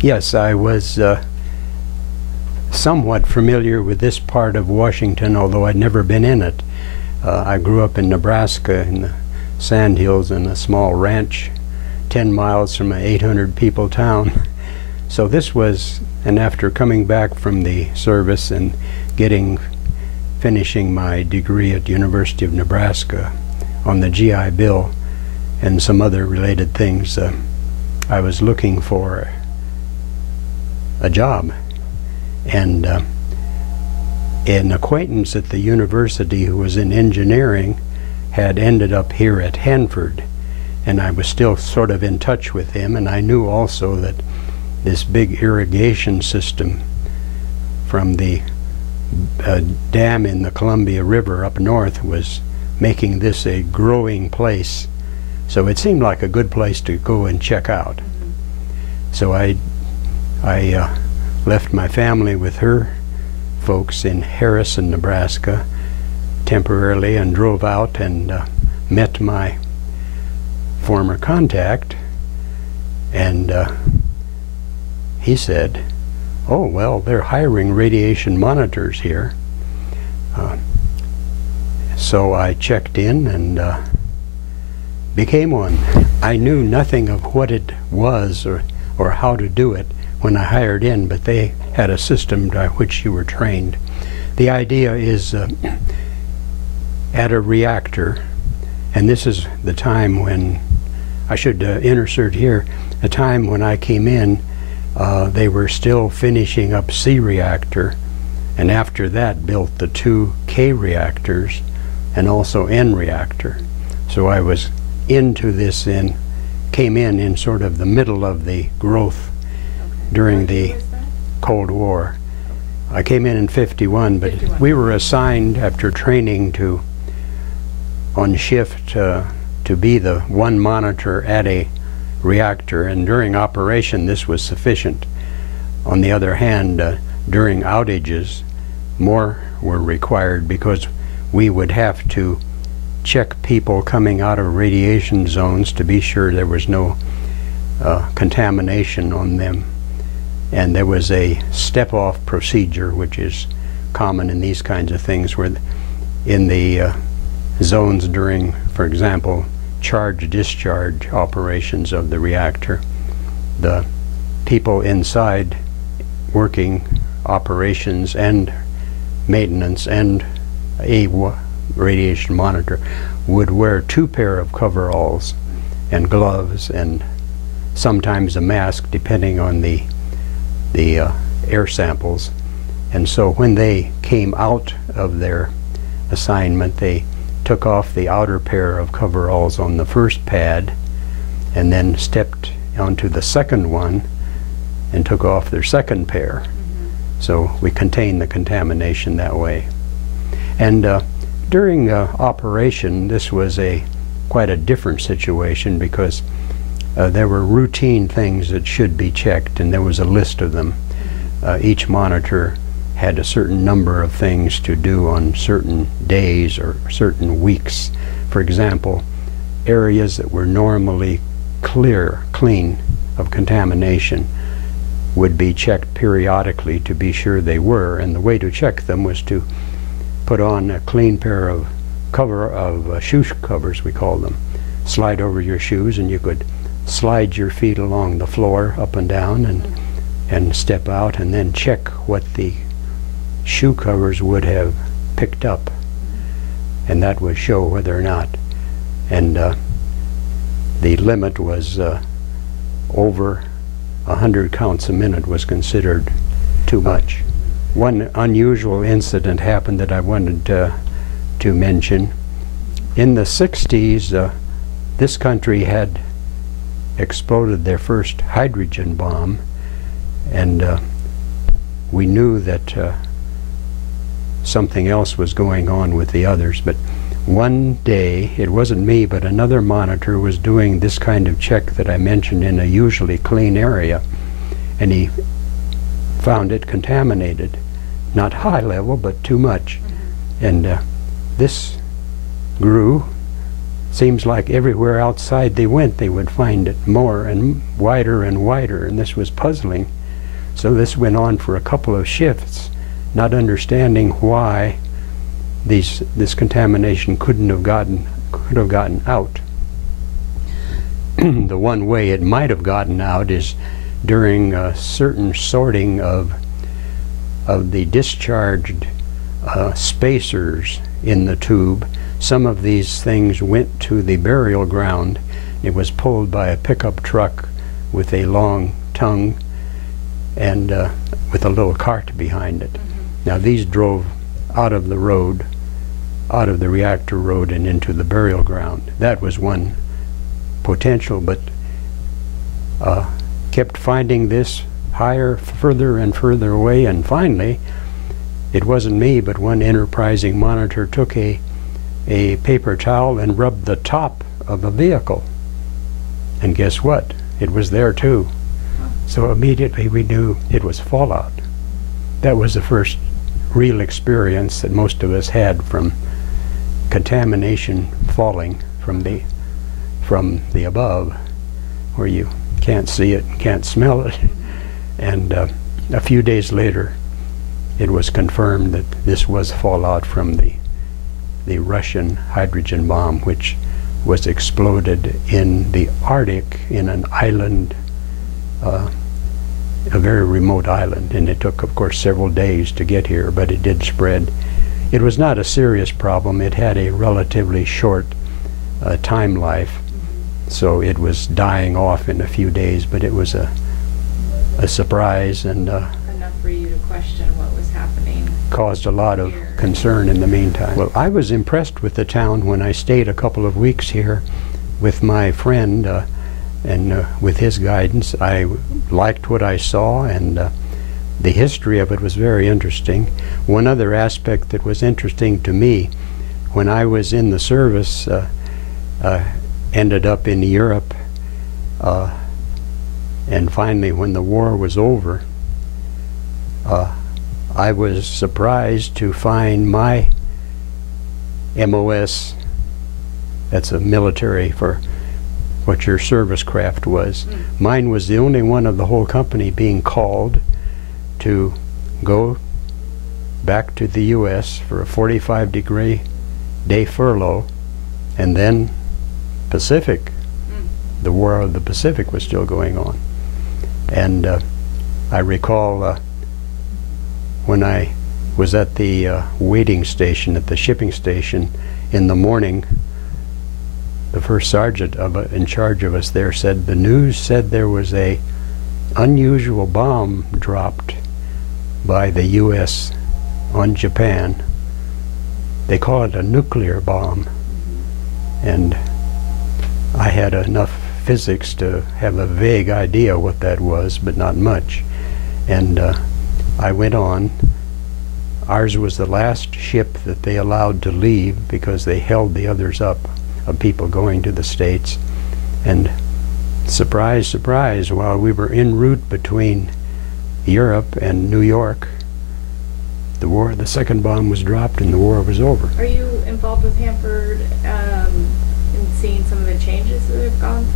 Yes, I was somewhat familiar with this part of Washington, although I'd never been in it. I grew up in Nebraska in the Sandhills in a small ranch 10 miles from an 800 people town. So this was, and after coming back from the service and finishing my degree at University of Nebraska on the GI Bill and some other related things, I was looking for a job. And an acquaintance at the university who was in engineering had ended up here at Hanford, and I was still sort of in touch with him, and I knew also that this big irrigation system from the dam in the Columbia River up north was making this a growing place. So it seemed like a good place to go and check out. So I left my family with her folks in Harrison, Nebraska temporarily and drove out and met my former contact, and he said, "Oh, well, they're hiring radiation monitors here." So I checked in and became one. I knew nothing of what it was or how to do it when I hired in, but they had a system by which you were trained. The idea is at a reactor, and this is the time when, I should insert here, the time when I came in, they were still finishing up C reactor, and after that built the 2 K reactors and also N reactor. So I was into this came in sort of the middle of the growth during the Cold War. I came in 51, but we were assigned after training on shift to be the one monitor at a reactor, and during operation this was sufficient. On the other hand, during outages more were required because we would have to check people coming out of radiation zones to be sure there was no contamination on them. And there was a step-off procedure, which is common in these kinds of things, where in the zones during, for example, charge-discharge operations of the reactor, the people inside working operations and maintenance and a radiation monitor would wear 2 pair of coveralls and gloves and sometimes a mask, depending on the air samples. And so when they came out of their assignment, they took off the outer pair of coveralls on the first pad and then stepped onto the second one and took off their second pair. So we contained the contamination that way. And during operation, this was quite a different situation because there were routine things that should be checked, and there was a list of them. Each monitor had a certain number of things to do on certain days or certain weeks. For example, areas that were normally clean of contamination would be checked periodically to be sure they were, and the way to check them was to put on a clean pair of shoe covers, we call them. Slide over your shoes, and you could slide your feet along the floor up and down and step out and then check what the shoe covers would have picked up, and that would show whether or not. And the limit was over 100 counts a minute was considered too much. One unusual incident happened that I wanted to mention. In the 60s, this country had exploded their first hydrogen bomb, and we knew that something else was going on with the others. But one day, it wasn't me, but another monitor was doing this kind of check that I mentioned in a usually clean area, and he found it contaminated. Not high level, but too much. And this grew seems like everywhere outside they went, they would find it more and wider, and this was puzzling. So this went on for a couple of shifts, not understanding why this contamination could have gotten out. The one way it might have gotten out is during a certain sorting of the discharged spacers in the tube. Some of these things went to the burial ground. It was pulled by a pickup truck with a long tongue and with a little cart behind it. Now these drove out of the road, out of the reactor road and into the burial ground. That was one potential, but kept finding this higher, further and further away, and finally it wasn't me, but one enterprising monitor took a paper towel and rubbed the top of a vehicle, and guess what? It was there too. So immediately we knew it was fallout. That was the first real experience that most of us had from contamination falling from the above, where you can't see it, can't smell it. And a few days later it was confirmed that this was fallout from the Russian hydrogen bomb, which was exploded in the Arctic in an island, a very remote island, and it took, of course, several days to get here, but it did spread. It was not a serious problem. It had a relatively short time life, so it was dying off in a few days, but it was a surprise, and enough for you to question what was happening. Caused a lot of concern in the meantime. Well, I was impressed with the town when I stayed a couple of weeks here with my friend, and with his guidance. I liked what I saw, and the history of it was very interesting. One other aspect that was interesting to me, when I was in the service, ended up in Europe, and finally when the war was over, I was surprised to find my MOS, that's a military for what your service craft was. Mine was the only one of the whole company being called to go back to the U.S. for a 45-day furlough, and then Pacific. The War of the Pacific was still going on. And I recall when I was at the waiting station, at the shipping station in the morning, the first sergeant in charge of us there said, the news said there was a unusual bomb dropped by the U.S. on Japan. They call it a nuclear bomb. And I had enough physics to have a vague idea what that was, but not much. And I went on. Ours was the last ship that they allowed to leave because they held the others up, of people going to the States. And surprise, surprise, while we were en route between Europe and New York, the second bomb was dropped and the war was over. Are you involved with Hanford in seeing some of the changes that it's gone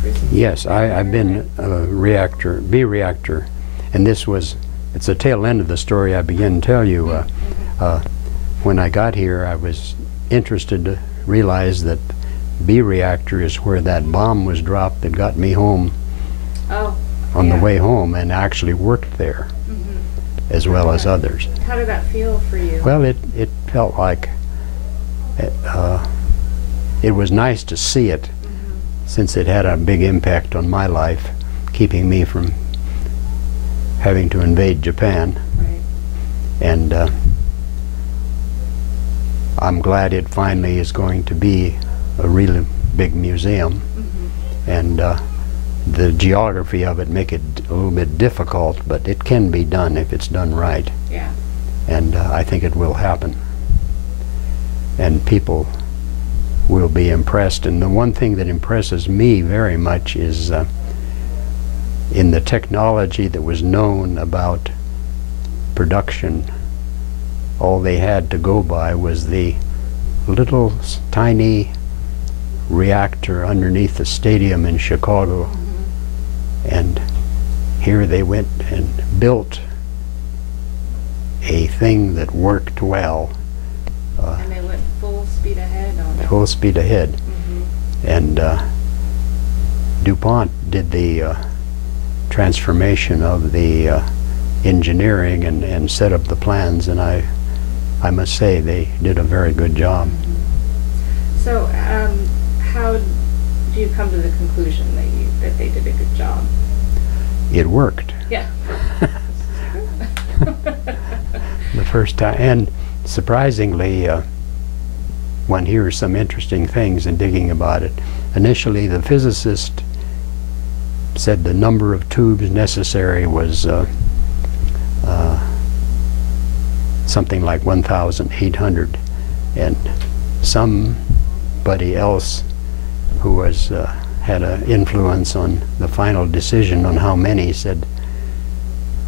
through? Yes, I've been a B reactor, and it's the tail end of the story I began to tell you. When I got here, I was interested to realize that B reactor is where that bomb was dropped that got me home on the way home, and actually worked there as well as others. How did that feel for you? Well, it felt like it was nice to see it, since it had a big impact on my life, keeping me from having to invade Japan. Right. And I'm glad it finally is going to be a really big museum. And the geography of it make it a little bit difficult, but it can be done if it's done right. Yeah. And I think it will happen. And people will be impressed. And the one thing that impresses me very much is in the technology that was known about production. All they had to go by was the little tiny reactor underneath the stadium in Chicago. And here they went and built a thing that worked well. And they went full speed ahead on it. Full speed ahead. And DuPont did the transformation of the engineering and set up the plans, and I must say they did a very good job. So how do you come to the conclusion that they did a good job? It worked. Yeah. The first time, and surprisingly, one hears some interesting things in digging about it. Initially, the physicist said the number of tubes necessary was something like 1,800, and somebody else who was had an influence on the final decision on how many said,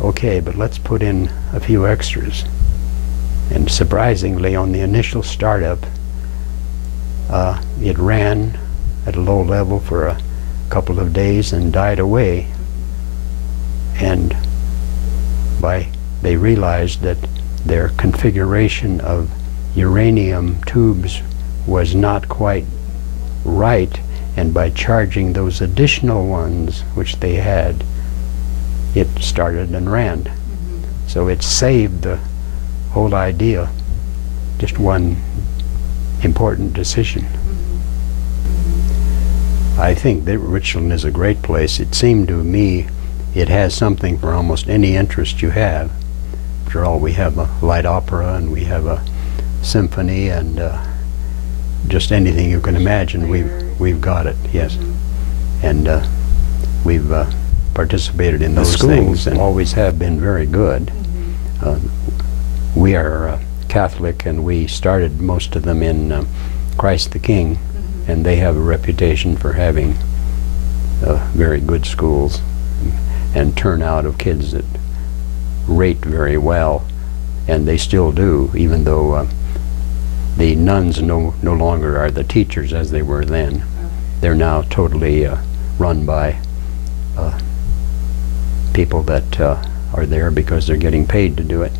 okay, but let's put in a few extras. And surprisingly, on the initial startup, it ran at a low level for a couple of days and died away. And they realized that their configuration of uranium tubes was not quite right, and by charging those additional ones which they had, it started and ran. So it saved the whole idea. Just one important decision. I think that Richland is a great place. It seemed to me it has something for almost any interest you have. After all, we have a light opera and we have a symphony and just anything you can imagine, we've got it, yes. And we've participated in those things and always have been very good. We are Catholic, and we started most of them in Christ the King, and they have a reputation for having very good schools and turnout of kids that rate very well, and they still do, even though the nuns no longer are the teachers as they were then. They're now totally run by people that are there because they're getting paid to do it.